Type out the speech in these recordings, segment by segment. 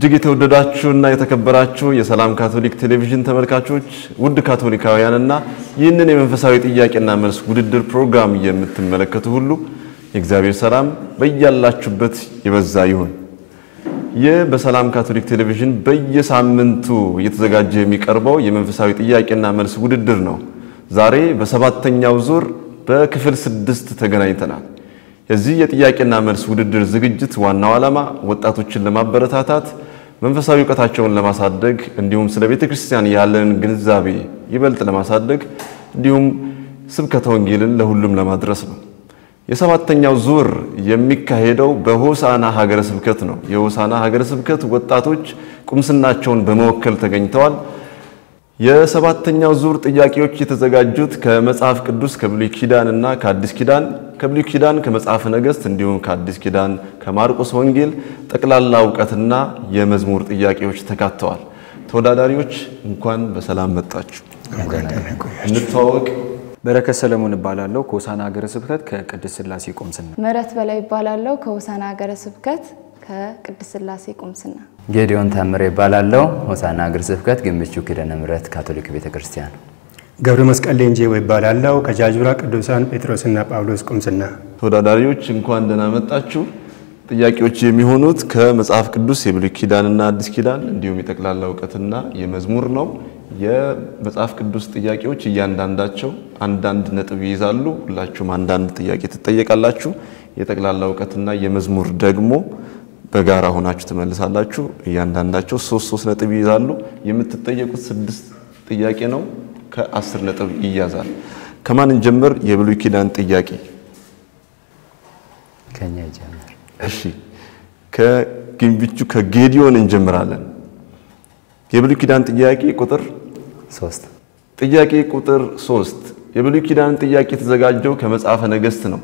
እጅግ የተወደዳችሁና የተከበራችሁ የሰላም ካቶሊክ ቴሌቪዥን ተመልካቾች ውድ ካቶሊካውያንና ይህንን የመንፈሳዊ ጥያቄና መልስ ውድድር ፕሮግራም የምትመለከቱ ሁሉ የእግዚአብሔር ሰላም በእያላችሁበት ይበዛ ይሁን። ይህ በሰላም ካቶሊክ ቴሌቪዥን በየሳምንቱ እየተዘጋጀ የሚቀርበው የመንፈሳዊ ጥያቄና መልስ ውድድር ነው። ዛሬ በሰባተኛው ዙር በክፍል 6 ተገናኝተናል። የዚህ የጥያቄና መልስ ውድድር ዝግጅት ዋናው ዓላማ ወጣቶችን ለማበረታታት መንፈሳዊ ዕውቀታቸውን ለማሳደግ እንዲሁም ስለ ቤተክርስቲያን ያለን ግንዛቤ ይበልጥ ለማሳደግ እንዲሁም ስብከተ ወንጌልን ለሁሉም ለማድረስ ነው። የሰባተኛው ዙር የሚካሄደው በሆሳና ሀገረ ስብከት ነው። የሆሳና ሀገረ ስብከት ወጣቶች ቁምስናቸውን በመወከል ተገኝተዋል። የሰባተኛው ዙር ጥያቄዎች የተዘጋጁት ከመጽሐፍ ቅዱስ ከብሉይ ኪዳንና ከአዲስ ኪዳን ከብሉይ ኪዳን ከመጽሐፈ ነገሥት እንዲሁም ከአዲስ ኪዳን ከማርቆስ ወንጌል ጠቅላላ ዕውቀትና የመዝሙር ጥያቄዎች ተካተዋል። ተወዳዳሪዎች እንኳን በሰላም መጣችሁ። እንተዋወቅ። በረከት ሰለሞን እባላለሁ ከሆሳና ሀገረ ስብከት ከቅድስት ሥላሴ ቁምስና። ምህረት በላይ እባላለሁ ከሆሳና ሀገረ ስብከት ከቅድስት ሥላሴ ቁምስና። ጌዲዮን ታምሬ እባላለሁ ሆሳና ሀገረ ስብከት ግምቹ ኪዳነ ምሕረት ካቶሊክ ቤተክርስቲያን። ገብረ መስቀል ሌንጄ እባላለሁ ከጃጁራ ቅዱሳን ጴጥሮስና ጳውሎስ ቁምስና። ተወዳዳሪዎች እንኳን ደህና መጣችሁ። ጥያቄዎች የሚሆኑት ከመጽሐፍ ቅዱስ የብሉይ ኪዳንና አዲስ ኪዳን እንዲሁም የጠቅላላ ዕውቀትና የመዝሙር ነው። የመጽሐፍ ቅዱስ ጥያቄዎች እያንዳንዳቸው አንዳንድ ነጥብ ይይዛሉ። ሁላችሁም አንዳንድ ጥያቄ ትጠየቃላችሁ። የጠቅላላ ዕውቀትና የመዝሙር ደግሞ በጋራ ሆናችሁ ትመልሳላችሁ። እያንዳንዳቸው 3 ነጥብ ይይዛሉ። የምትጠየቁት 6 ጥያቄ ነው። ከ10 ነጥብ ይያዛል። ከማን እንጀምር? የብሉይ ኪዳን ጥያቄ ከኛ ይጀምር። እሺ፣ ከግንብቹ ከጌዲዮን እንጀምራለን። የብሉይ ኪዳን ጥያቄ ቁጥር 3 ጥያቄ ቁጥር 3 የብሉይ ኪዳን ጥያቄ የተዘጋጀው ከመጽሐፈ ነገሥት ነው።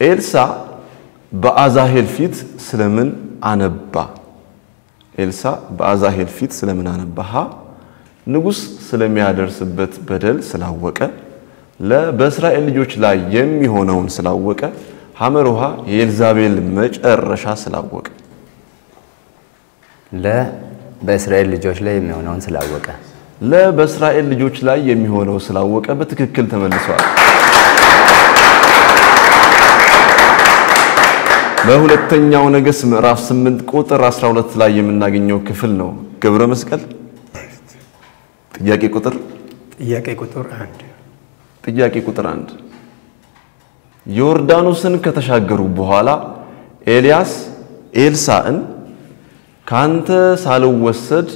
ኤልሳ በአዛሄል ፊት ስለምን አነባ? ኤልሳ በአዛሄል ፊት ስለምን አነባ? ሀ ንጉስ ስለሚያደርስበት በደል ስላወቀ፣ ለ በእስራኤል ልጆች ላይ የሚሆነውን ስላወቀ፣ ሐመሩሃ የኤልዛቤል መጨረሻ ስላወቀ። ለ በእስራኤል ልጆች ላይ የሚሆነውን ስላወቀ። ለ በእስራኤል ልጆች ላይ የሚሆነው ስላወቀ በትክክል ተመልሷል። በሁለተኛው ነገሥት ምዕራፍ 8 ቁጥር 12 ላይ የምናገኘው ክፍል ነው። ገብረ መስቀል ጥያቄ ቁጥር 1 ጥያቄ ቁጥር 1 ዮርዳኖስን ከተሻገሩ በኋላ ኤልያስ ኤልሳዕን ካንተ ሳልወሰድ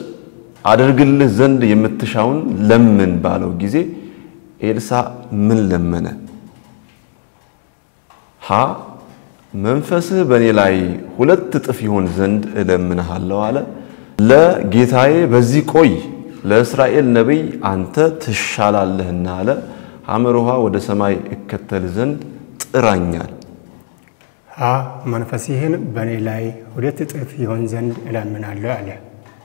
አድርግልህ ዘንድ የምትሻውን ለምን ባለው ጊዜ ኤልሳዕ ምን ለመነ? ሀ መንፈስህ በኔ ላይ 2 እጥፍ ይሆን ዘንድ እለምንሃለሁ አለ። ለጌታዬ በዚህ ቆይ ለእስራኤል ነብይ አንተ ትሻላለህና አለ። ሐመሩሃ ወደ ሰማይ እከተል ዘንድ ጥራኛል። ሀ መንፈስህን በኔ ላይ 2 እጥፍ ይሆን ዘንድ እለምንሃለሁ አለ።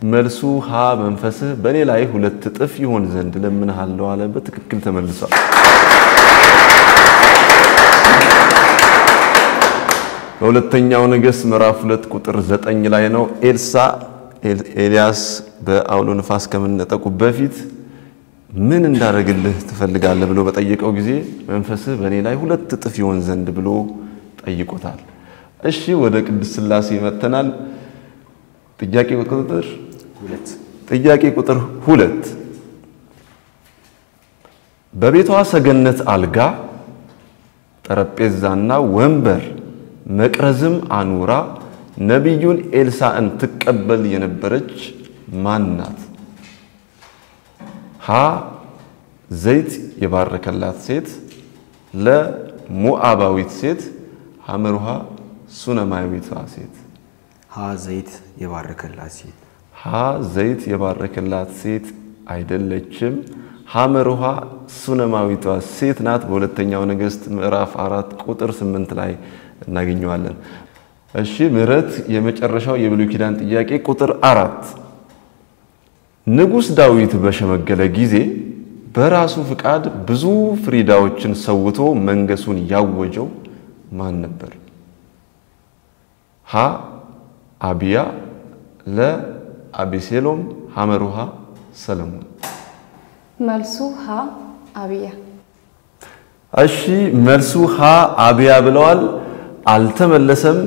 መልሱ ሀ መንፈስህ በኔ ላይ 2 እጥፍ ይሆን ዘንድ እለምንሃለሁ አለ በትክክል ተመልሷል። በሁለተኛው ነገሥት ምዕራፍ 2 ቁጥር 9 ላይ ነው። ኤልሳዕ ኤልያስ በአውሎ ንፋስ ከመነጠቁ በፊት ምን እንዳደረግልህ ትፈልጋለህ ብሎ በጠየቀው ጊዜ መንፈስህ በኔ ላይ 2 እጥፍ ይሆን ዘንድ ብሎ ጠይቆታል። እሺ፣ ወደ ቅድስት ሥላሴ መተናል። ጥያቄ ቁጥር 2 በቤቷ ሰገነት አልጋ ጠረጴዛና ወንበር መቅረዝም አኑራ ነብዩን ኤልሳዕን ትቀበል የነበረች ማን ናት? ሀ ዘይት የባረከላት ሴት፣ ለ ሞዓባዊት ሴት፣ ሐመሩሃ ሱነማዊቷ ሴት። ሀ ዘይት የባረከላት ሴት። ሀ ዘይት የባረከላት ሴት አይደለችም። ሐመሩሃ ሱነማዊቷ ሴት ናት። በሁለተኛው ነገሥት ምዕራፍ 4 ቁጥር 8 ላይ እናገኘዋለን። እሺ፣ ምህረት የመጨረሻው የብሉይ ኪዳን ጥያቄ ቁጥር 4 ንጉስ ዳዊት በሸመገለ ጊዜ በራሱ ፍቃድ ብዙ ፍሪዳዎችን ሰውቶ መንገሱን ያወጀው ማን ነበር? ሀ አቢያ፣ ለ አቤሴሎም፣ ሐመሩሃ ሰለሞን? መልሱ ሀ አብያ። እሺ መልሱ ሀ አብያ ብለዋል። አልተመለሰም።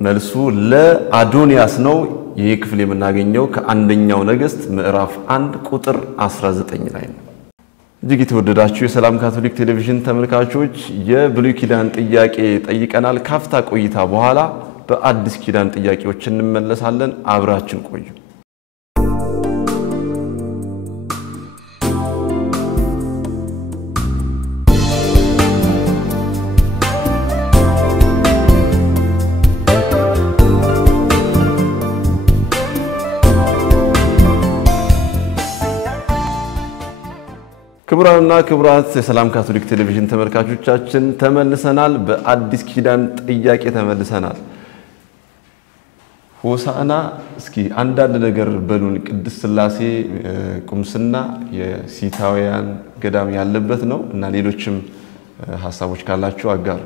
መልሱ ለአዶንያስ ነው። ይህ ክፍል የምናገኘው ከአንደኛው ነገሥት ምዕራፍ 1 ቁጥር 19 ላይ ነው። እጅግ የተወደዳችሁ የሰላም ካቶሊክ ቴሌቪዥን ተመልካቾች የብሉይ ኪዳን ጥያቄ ጠይቀናል። ካፍታ ቆይታ በኋላ በአዲስ ኪዳን ጥያቄዎች እንመለሳለን። አብራችን ቆዩ። ክቡራንና ክቡራት የሰላም ካቶሊክ ቴሌቪዥን ተመልካቾቻችን ተመልሰናል። በአዲስ ኪዳን ጥያቄ ተመልሰናል። ሆሳዕና እስኪ አንዳንድ ነገር በሉን። ቅድስት ሥላሴ ቁምስና የሲታውያን ገዳም ያለበት ነው እና ሌሎችም ሐሳቦች ካላችሁ አጋሩ።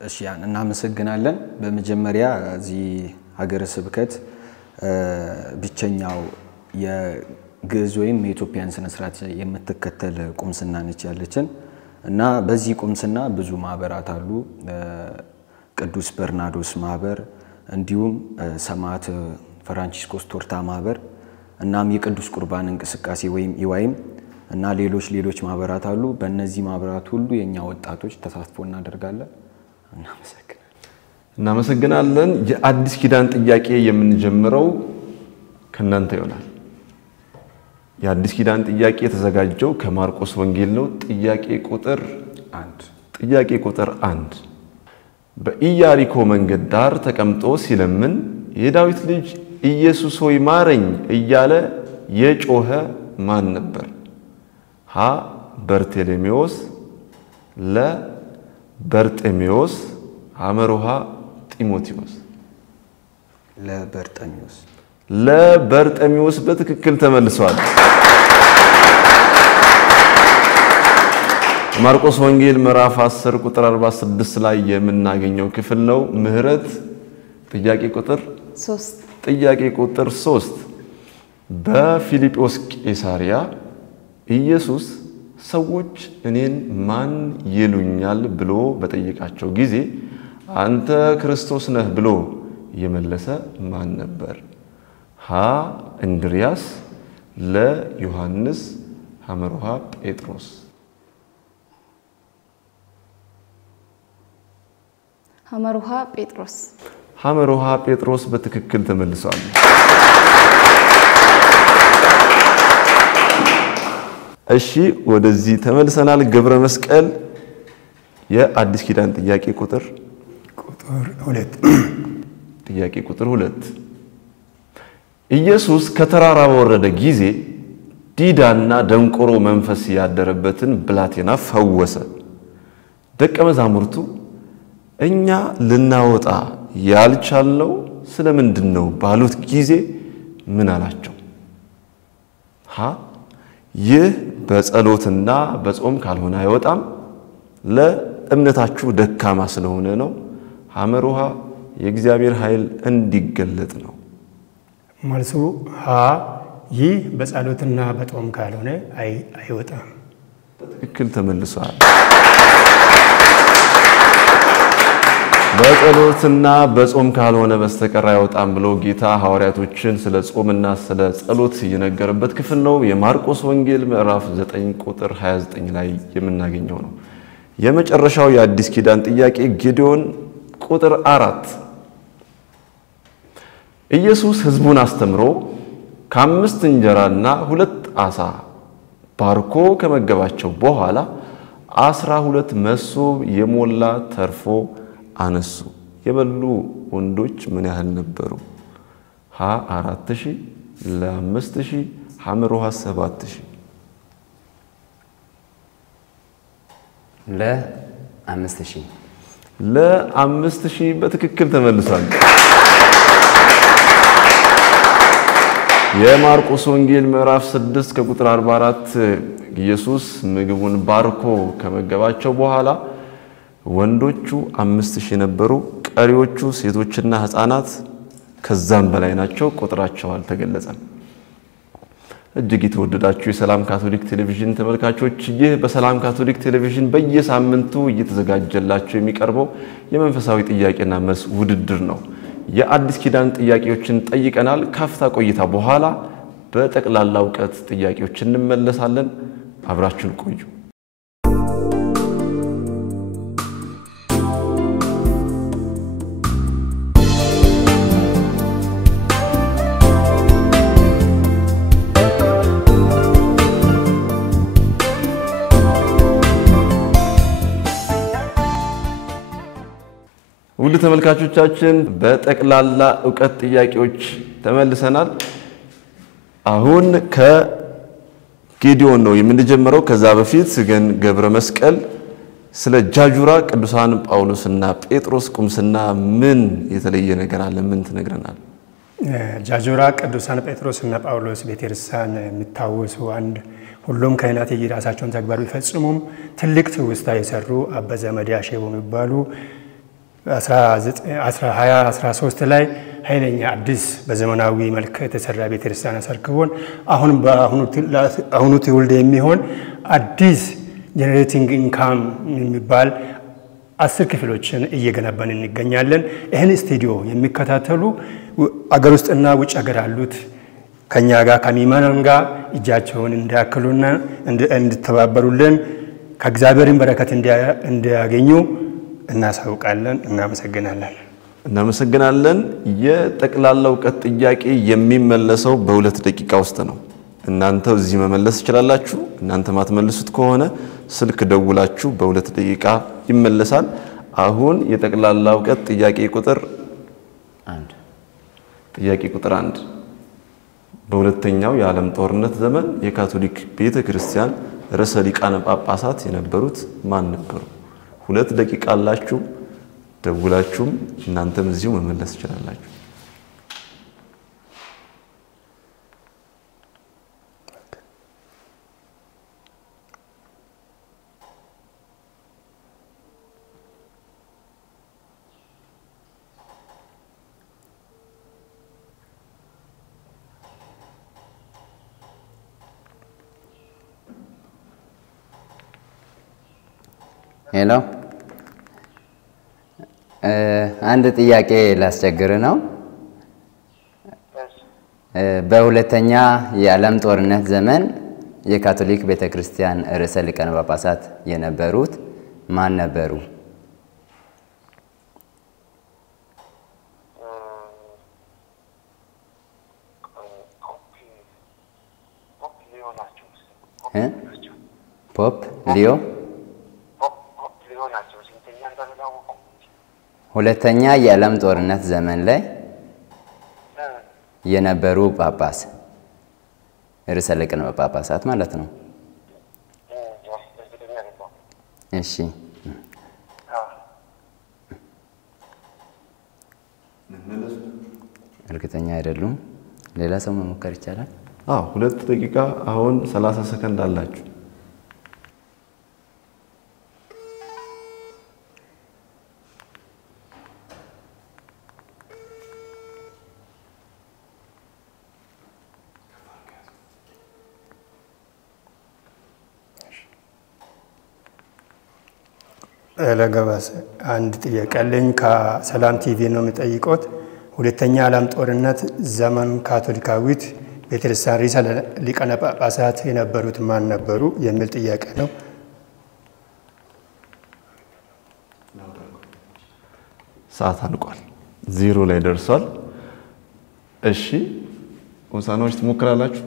እሺ እናመሰግናለን። በመጀመሪያ እዚህ ሀገረ ስብከት ብቸኛው የግዕዝ ወይም የኢትዮጵያን ስነ ስርዓት የምትከተል ቁምስና ነች ያለችን እና በዚህ ቁምስና ብዙ ማህበራት አሉ። ቅዱስ በርናርዶስ ማህበር እንዲሁም ሰማዕት ፍራንቺስኮስ ቶርታ ማህበር እናም የቅዱስ ቁርባን እንቅስቃሴ ወይም ኢዋይም እና ሌሎች ማህበራት አሉ። በእነዚህ ማህበራት ሁሉ የኛ ወጣቶች ተሳትፎ እናደርጋለን። እናመሰግናለን። የአዲስ ኪዳን ጥያቄ የምንጀምረው ከናንተ ይሆናል። የአዲስ ኪዳን ጥያቄ የተዘጋጀው ከማርቆስ ወንጌል ነው። ጥያቄ ቁጥር 1 በኢያሪኮ መንገድ ዳር ተቀምጦ ሲለምን የዳዊት ልጅ ኢየሱስ ሆይ ማረኝ እያለ የጮኸ ማን ነበር? ሀ በርቴሌሜዎስ፣ ለ በርጤሜዎስ፣ ሐመሩሃ ጢሞቴዎስ? ለበርጤሜዎስ በትክክል ተመልሷል። ማርቆስ ወንጌል ምዕራፍ 10 ቁጥር 46 ላይ የምናገኘው ክፍል ነው። ምህረት ጥያቄ ቁጥር 3 በፊልጶስ ቄሳሪያ ኢየሱስ ሰዎች እኔን ማን ይሉኛል ብሎ በጠየቃቸው ጊዜ አንተ ክርስቶስ ነህ ብሎ የመለሰ ማን ነበር? ሀ እንድሪያስ፣ ለ ዮሐንስ፣ ሐመሩሃ ጴጥሮስ? ሐመሩሃ ጴጥሮስ በትክክል ተመልሷል። እሺ ወደዚህ ተመልሰናል። ገብረ መስቀል የአዲስ ኪዳን ጥያቄ ቁጥር 2 ኢየሱስ ከተራራ በወረደ ጊዜ ዲዳና ደንቆሮ መንፈስ ያደረበትን ብላቴና ፈወሰ። ደቀ መዛሙርቱ እኛ ልናወጣ ያልቻልነው ስለምንድነው ባሉት ጊዜ ምን አላቸው? ሀ ይህ በጸሎትና በጾም ካልሆነ አይወጣም፣ ለእምነታችሁ ደካማ ስለሆነ ነው፣ ሐመሩሃ የእግዚአብሔር ኃይል እንዲገለጥ ነው? መልሱ ሀ ይህ በጸሎትና በጾም ካልሆነ አይወጣም። በትክክል ተመልሷል። በጸሎትና በጾም ካልሆነ በስተቀር አይወጣም ብሎ ጌታ ሐዋርያቶችን ስለ ጾምና ስለ ጸሎት የነገረበት ክፍል ነው። የማርቆስ ወንጌል ምዕራፍ 9 ቁጥር 29 ላይ የምናገኘው ነው። የመጨረሻው የአዲስ ኪዳን ጥያቄ ጌዲዮን ቁጥር 4 ኢየሱስ ሕዝቡን አስተምሮ ከ5 እንጀራና 2 ዓሣ ባርኮ ከመገባቸው በኋላ 12 መሶብ የሞላ ተርፎ አነሱ። የበሉ ወንዶች ምን ያህል ነበሩ? ሀ 4000፣ ለ 5000፣ ሐመሩሃ 7000? ለ 5000 በትክክል ተመልሷል። የማርቆስ ወንጌል ምዕራፍ 6 ከቁጥር 44 ኢየሱስ ምግቡን ባርኮ ከመገባቸው በኋላ ወንዶቹ 5000 ነበሩ፣ ቀሪዎቹ ሴቶችና ሕፃናት ከዛም በላይ ናቸው፣ ቁጥራቸው አልተገለጸም። እጅግ የተወደዳችሁ የሰላም ካቶሊክ ቴሌቪዥን ተመልካቾች ይህ በሰላም ካቶሊክ ቴሌቪዥን በየሳምንቱ እየተዘጋጀላችሁ የሚቀርበው የመንፈሳዊ ጥያቄና መልስ ውድድር ነው። የአዲስ ኪዳን ጥያቄዎችን ጠይቀናል። ካፍታ ቆይታ በኋላ በጠቅላላ ዕውቀት ጥያቄዎች እንመለሳለን። አብራችሁን ቆዩ። ውድ ተመልካቾቻችን በጠቅላላ ዕውቀት ጥያቄዎች ተመልሰናል። አሁን ከጌዲዮን ነው የምንጀምረው። ከዛ በፊት ግን ገብረ መስቀል ስለ ጃጁራ ቅዱሳን ጳውሎስና ጴጥሮስ ቁምስና ምን የተለየ ነገር አለ? ምን ትነግረናል? ጃጁራ ቅዱሳን ጴጥሮስና ጳውሎስ ቤተክርስቲያን የሚታወሱ አንድ ሁሉም ካህናት የራሳቸውን ተግባር ቢፈጽሙም ትልቅ ትውስታ የሰሩ አባ ዘመዴ አሼቦ የሚባሉ 2013 ላይ ኃይለኛ አዲስ በዘመናዊ መልክ የተሰራ ቤተክርስቲያን አስረክቦን አሁን በአሁኑ ትውልድ የሚሆን አዲስ ጄኔሬቲንግ ኢንካም የሚባል 10 ክፍሎችን እየገነባን እንገኛለን። ይህን ስቱዲዮ የሚከታተሉ አገር ውስጥና ውጭ ሀገር ያሉት ከኛ ጋር ከሚመናን ጋር እጃቸውን እንዲያክሉና እንድተባበሩልን ከእግዚአብሔርን በረከት እንዲያገኙ እናሳውቃለን። እናመሰግናለን። የጠቅላላ ዕውቀት ጥያቄ የሚመለሰው በ2 ደቂቃ ውስጥ ነው። እናንተ እዚህ መመለስ ትችላላችሁ። እናንተ ማትመልሱት ከሆነ ስልክ ደውላችሁ በ2 ደቂቃ ይመለሳል። አሁን የጠቅላላ ዕውቀት ጥያቄ ቁጥር 1 በሁለተኛው የዓለም ጦርነት ዘመን የካቶሊክ ቤተክርስቲያን ርዕሰ ሊቃነ ጳጳሳት የነበሩት ማን ነበሩ? 2 ደቂቃ አላችሁ። ደውላችሁም እናንተም እዚሁ መመለስ ትችላላችሁ። ሄሎ አንድ ጥያቄ ላስቸግር ነው። በሁለተኛ የዓለም ጦርነት ዘመን የካቶሊክ ቤተክርስቲያን ርዕሰ ሊቃነ ጳጳሳት የነበሩት ማን ነበሩ? ፖፕ ሊዮ ሁለተኛ የዓለም ጦርነት ዘመን ላይ የነበሩ ጳጳስ ርዕሰ ሊቃነ ጳጳሳት ማለት ነው። እሺ እርግጠኛ አይደሉም። ሌላ ሰው መሞከር ይቻላል? 2 ደቂቃ አሁን 30 ሰከንድ አላችሁ። ለገባስ አንድ ጥያቄ አለኝ። ከሰላም ቲቪ ነው የምጠይቆት። ሁለተኛ ዓለም ጦርነት ዘመን ካቶሊካዊት ቤተክርስቲያን ርዕሰ ሊቃነ ጳጳሳት የነበሩት ማን ነበሩ የሚል ጥያቄ ነው። ሰዓት አልቋል። 0 ላይ ደርሷል። እሺ ሆሳናዎች ትሞክራላችሁ?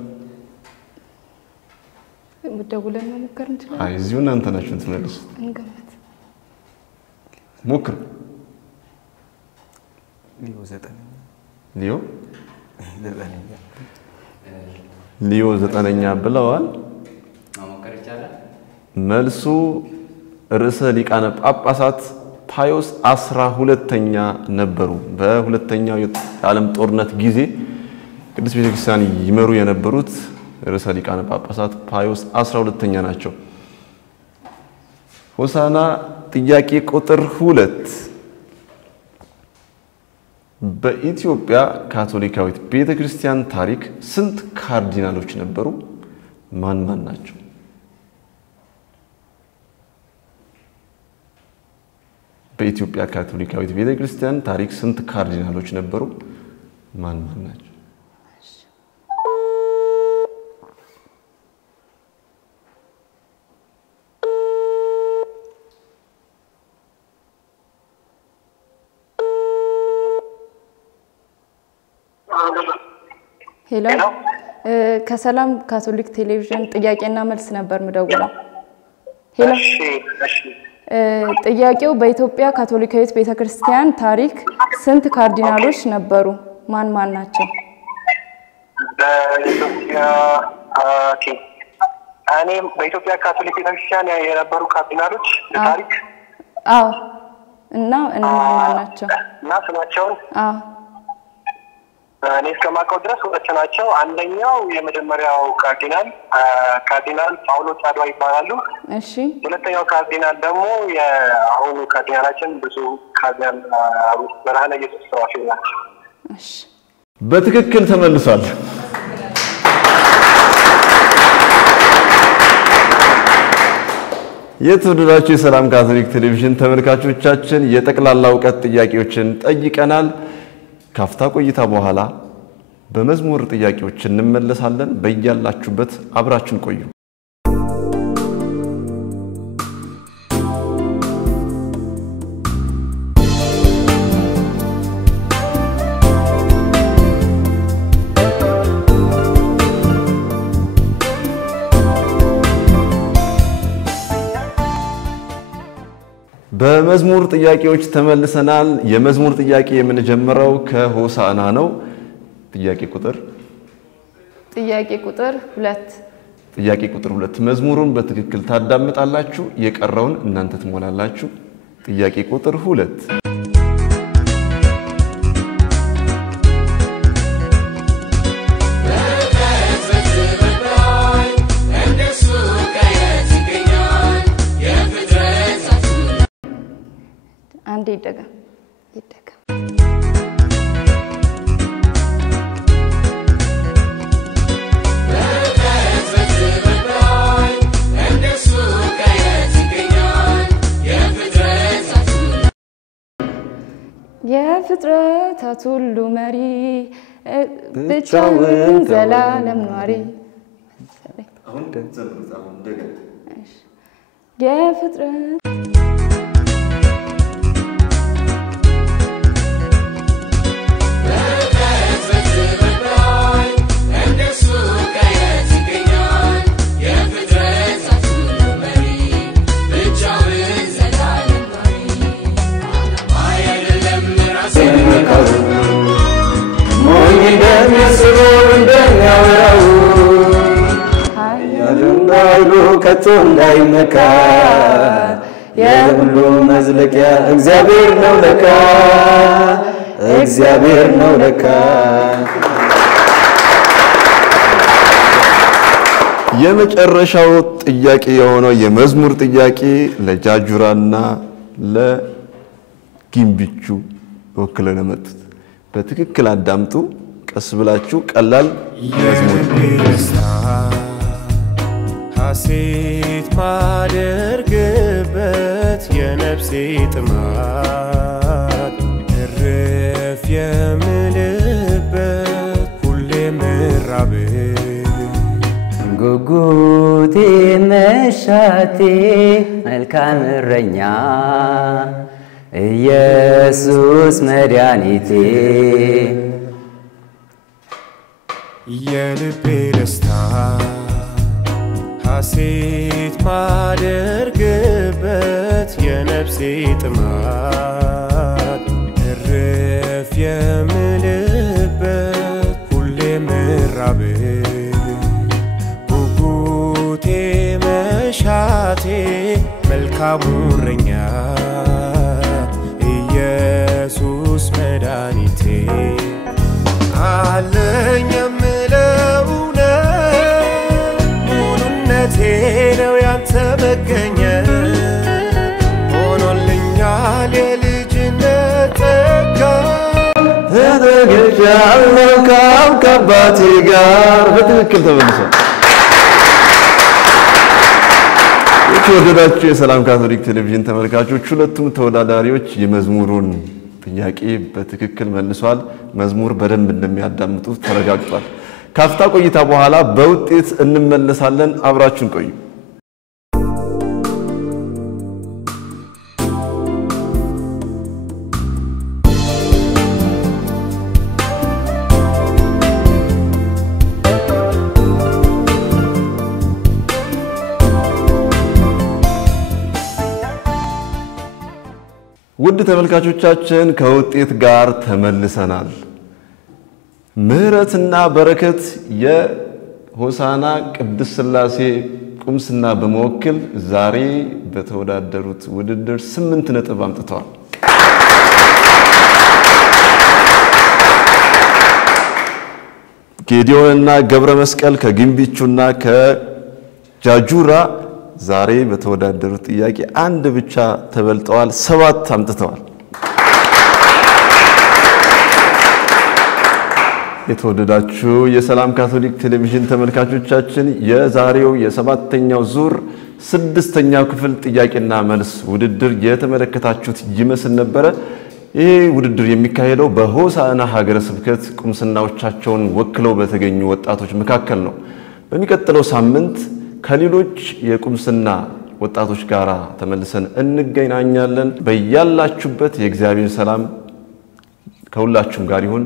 ደውለን መሞከር እንችላለን? አይ እዚሁ እናንተ ናችሁ ትመልሱት። እንገምት። ሞክሩ። ሊዮ 9ኛ ብለዋል። መሞከር ይቻላል? መልሱ ርዕሰ ሊቃነ ጳጳሳት ፓዮስ 12ኛ ነበሩ። በሁለተኛው የዓለም ጦርነት ጊዜ ቅድስት ቤተክርስቲያን ይመሩ የነበሩት ርዕሰ ሊቃነ ጳጳሳት ፓዮስ 12ኛ ናቸው። ሆሳና ጥያቄ ቁጥር 2 በኢትዮጵያ ካቶሊካዊት ቤተክርስቲያን ታሪክ ስንት ካርዲናሎች ነበሩ? ማን ናቸው? በኢትዮጵያ ካቶሊካዊት ቤተክርስቲያን ታሪክ ስንት ካርዲናሎች ነበሩ? ማን ናቸው? ሄሎ ከሰላም ካቶሊክ ቴሌቪዥን ጥያቄና መልስ ነበር ምደውለው። ሄሎ እሺ ጥያቄው በኢትዮጵያ ካቶሊካዊት ቤተክርስቲያን ታሪክ ስንት ካርዲናሎች ነበሩ? ማን ናቸው? በኢትዮጵያ በኢትዮጵያ ካቶሊክ ቤተክርስቲያን የነበሩ ካርዲናሎች ታሪክ እና ማን ናቸው? እና ስማቸውን እኔ እስከማውቀው ድረስ ሁለት ናቸው። አንደኛው የመጀመሪያው ካርዲናል ጳውሎስ አድዋ ይባላሉ። እሺ ሁለተኛው ካርዲናል ደግሞ የአሁኑ ካርዲናላችን ብፁዕ ካርዲናል ብርሃነ ኢየሱስ ሱራፌል ናቸው። እሺ በትክክል ተመልሷል። የተወደዳችሁ የሰላም ካቶሊክ ቴሌቪዥን ተመልካቾቻችን የጠቅላላ ዕውቀት ጥያቄዎችን ጠይቀናል። ካፍታ ቆይታ በኋላ በመዝሙር ጥያቄዎች እንመለሳለን። በእያላችሁበት አብራችን ቆዩ። በመዝሙር ጥያቄዎች ተመልሰናል። የመዝሙር ጥያቄ የምንጀምረው ከሆሳዕና ነው። ጥያቄ ቁጥር 2 መዝሙሩን በትክክል ታዳምጣላችሁ፣ የቀረውን እናንተ ትሞላላችሁ። ጥያቄ ቁጥር 2 አንዴ ይደገም የፍጥረታት ሁሉ መሪ ብቻውን ዘላለም ኗሪ የፍጥረት ከቶ እንዳይመካ የሁሉ መዝለቂያ እግዚአብሔር ነው ለካ የመጨረሻው ጥያቄ የሆነው የመዝሙር ጥያቄ ለጃጁራና ለጊምቢቹ ወክለው ለመጡት በትክክል አዳምጡ። ቀስ ብላችሁ ቀላል መዝሙር ሐሴት ማደርግበት የነፍሴ ጥማት እረፍ የምልበት ሁሌ ምራብ ጉጉቴ መሻቴ መልካም እረኛ ኢየሱስ መድኃኒቴ የልቤ ደስታ ሐሴት ማደርግበት የነፍሴ ጥማት እረፍ የምልበት ሁሌ ምራብ ጉጉቴ መሻቴ መልካሙ እረኛ ኢየሱስ መድኃኒቴ አለኝ የምለው ሙሉነቴ ነው ያንተ መገኘት ሆኖልኛል የልጅነት ጸጋ ተገኝቻለሁ ከአባቴ ጋር በትክክል ተመልሷል። የተወደዳችሁ የሰላም ካቶሊክ ቴሌቪዥን ተመልካቾች ሁለቱም ተወዳዳሪዎች የመዝሙሩን ጥያቄ በትክክል መልሷል። መዝሙር በደንብ እንደሚያዳምጡ ተረጋግጧል። ካፍታ ቆይታ በኋላ በውጤት እንመለሳለን። አብራችሁን ቆዩ። ውድ ተመልካቾቻችን ከውጤት ጋር ተመልሰናል። ምህረትና በረከት የሆሳና ቅድስት ሥላሴ ቁምስና በመወከል ዛሬ በተወዳደሩት ውድድር 8 ነጥብ አምጥተዋል። ጌዲዮንና ገብረ መስቀል ከግንቢቹና ከጃጁራ ዛሬ በተወዳደሩት ጥያቄ አንድ ብቻ ተበልጠዋል። 7 አምጥተዋል። የተወደዳችሁ የሰላም ካቶሊክ ቴሌቪዥን ተመልካቾቻችን የዛሬው የ7ኛው ዙር 6ኛው ክፍል ጥያቄና መልስ ውድድር የተመለከታችሁት ይመስል ነበር። ይሄ ውድድር የሚካሄደው በሆሳዕና ሀገረ ስብከት ቁምስናዎቻቸውን ወክለው በተገኙ ወጣቶች መካከል ነው። በሚቀጥለው ሳምንት ከሌሎች የቁምስና ወጣቶች ጋር ተመልሰን እንገናኛለን። በያላችሁበት የእግዚአብሔር ሰላም ከሁላችሁም ጋር ይሁን።